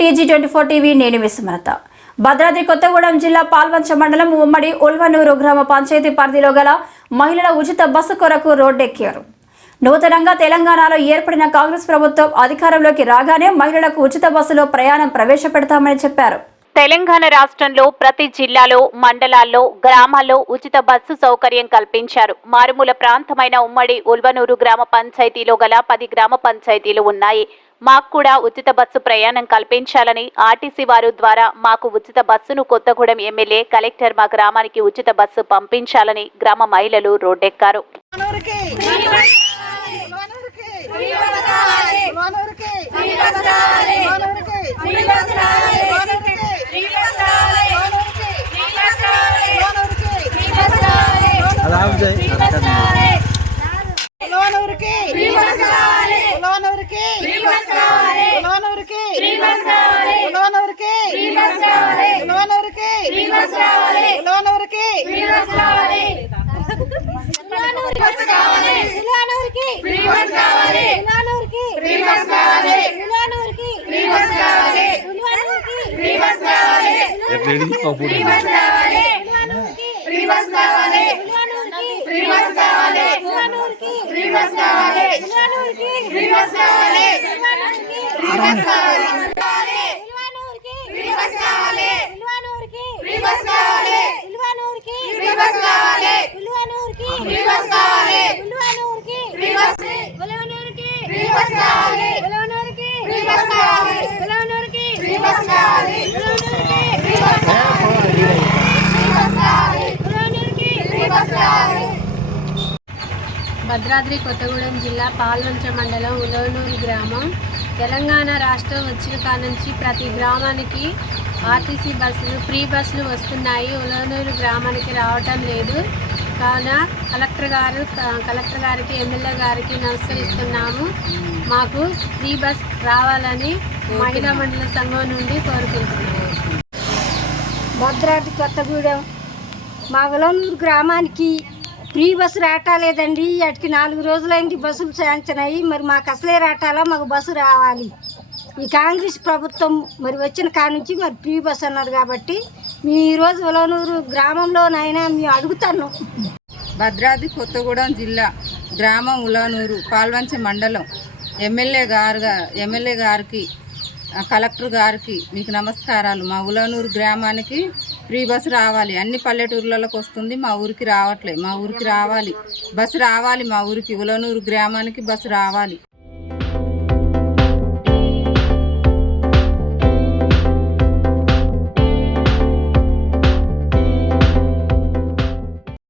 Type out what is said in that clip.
TG twenty four TV. నేను విస్మరత భద్రాద్రి కొత్తగూడెం జిల్లా పాల్వంచ మండలం ఉమ్మడి ఉల్వనూరు గ్రామ పంచాయతీ పరిధిలో గల మహిళల ఉచిత బస్సు కొరకు రోడ్డెక్కారు. నూతనంగా తెలంగాణలో ఏర్పడిన కాంగ్రెస్ ప్రభుత్వం అధికారంలోకి రాగానే మహిళలకు ఉచిత బస్సులో ప్రయాణం ప్రవేశపెడతామని చెప్పారు. తెలంగాణ రాష్ట్రంలో ప్రతి జిల్లాలో మండలాల్లో గ్రామాల్లో ఉచిత బస్సు సౌకర్యం కల్పించారు. మారుమూల ప్రాంతమైన ఉమ్మడి ఉల్వనూరు గ్రామ పంచాయతీలో గల పది గ్రామ పంచాయతీలు ఉన్నాయి. మాకు కూడా ఉచిత బస్సు ప్రయాణం కల్పించాలని ఆర్టీసీ వారు ద్వారా మాకు ఉచిత బస్సును కొత్తగూడెం ఎమ్మెల్యే కలెక్టర్ మా గ్రామానికి ఉచిత బస్సు పంపించాలని గ్రామ మహిళలు రోడ్డెక్కారు. మనూరికి! లోనూరికి లోనూరికి లోనూరికి ఎట్లా కప్పుడు భద్రాద్రి కొత్తగూడెం జిల్లా పాల్వంచ మండలం ఉలవనూరు గ్రామం. తెలంగాణ రాష్ట్రం వచ్చిన కాడ నుంచి ప్రతి గ్రామానికి ఆర్టీసీ బస్సులు ఫ్రీ బస్సులు వస్తున్నాయి. ఉలవనూరు గ్రామానికి రావటం లేదు. కావున కలెక్టర్ గారు క- కలెక్టర్ గారికి ఎమ్మెల్యే గారికి నమస్కరిస్తున్నాము. మాకు ఫ్రీ బస్ రావాలని మహిళా మండల సంఘం నుండి కోరుకుంటున్నాము. భద్రాద్రి కొత్తగూడెం మా ఉలనూరు గ్రామానికి ఫ్రీ బస్సు రాటాలేదండి అటుకి నాలుగు రోజులైంది బస్సులు శాంక్షన్ అయ్యి మరి మాకు అసలే రాటాలా? మాకు బస్సు రావాలి. ఈ కాంగ్రెస్ ప్రభుత్వం మరి వచ్చిన కాడ నుంచి మరి ఫ్రీ బస్ అన్నారు కాబట్టి మీ ఈరోజు ఉలనూరు గ్రామంలోనైనా మేము అడుగుతాను భద్రాద్రి కొత్తగూడెం జిల్లా గ్రామం ఉలానూరు పాల్వంచ మండలం ఎమ్మెల్యే గారు ఎమ్మెల్యే గారికి కలెక్టర్ గారికి మీకు నమస్కారాలు. మా ఉలనూరు గ్రామానికి ఫ్రీ బస్సు రావాలి. అన్ని పల్లెటూర్లలోకి వస్తుంది. మా ఊరికి రావట్లేదు మా ఊరికి రావాలి. బస్సు రావాలి మా ఊరికి. ఉలనూరు గ్రామానికి బస్సు రావాలి.